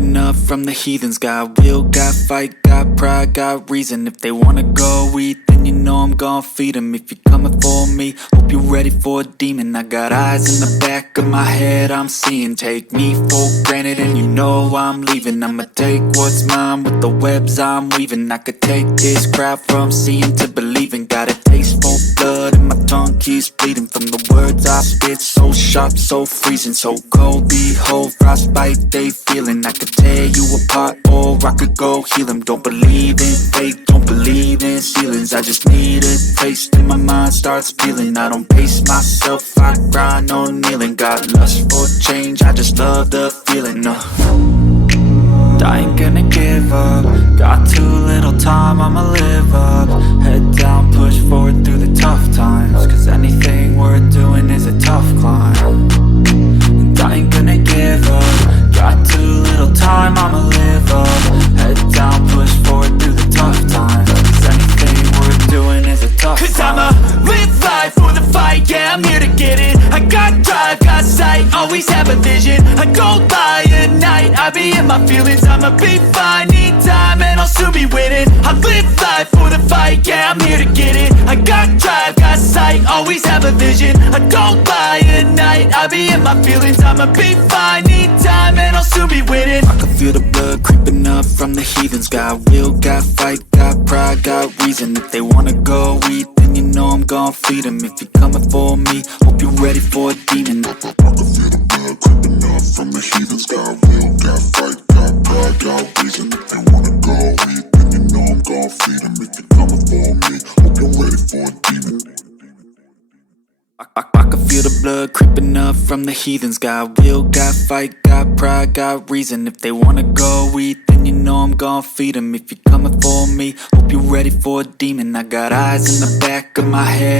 creeping up from the heathens. Got will, got fight, got pride, got reason. If they wanna go eat, then you know I'm gon' feed them. If you're coming for me, hope you're ready for a demon. I got eyes in the back of my head, I'm seeing. Take me for granted and you know I'm leaving. I'ma take what's mine with the webs I'm weaving. I could take this crowd from seeing to believing. Got a taste for blood and my tongue keeps bleeding from the words I spit. So sharp, so freezing, so cold. Behold, frostbite they feeling. I could tear you apart or I could go heal them. Don't believe in fate, don't believe in ceilings. I just need a taste and my mind starts peeling. I don't pace myself, I grind on kneeling. Got lust for change, I just love the feeling. I ain't gonna give up. Got too little time, I'ma live up. Head down, push forward through the tough times. Cause anything worth doing is a tough climb. And I ain't gonna give up. Got too little time, I'ma live up. Head down, push forward through the tough times. Cause anything worth doing is a tough climb. Cause I'ma live life for the fight, yeah, I'm here to get it. I got drive, got sight, always have a vision. I go by at night, I be in my feelings. I'ma be fine, need time, and I'll soon be winning. I live life for the fight, yeah, I'm here to get it. I got drive, got sight, always have a vision. I go by at night, I be in my feelings. I'ma be fine, need time, and I'll soon be winning. I can feel the blood creeping up from the heathens. Got will, got fight, got pride, got reason. If they wanna go eat, then you know I'm gon' feed them. If you're coming for me, hope you're ready for a demon. I can feel the blood creeping up from the heathens. Got will, got fight, got pride, got reason. If they wanna go eat, then you know I'm gon' feed them. If you're coming for me, hope you're ready for a demon. I can feel the blood creeping up from the heathens. Got will, got fight, got pride, got reason. If they wanna go eat, then you know I'm gon' feed them. If you're coming for me, hope you're ready for a demon. I got eyes in the back of my head.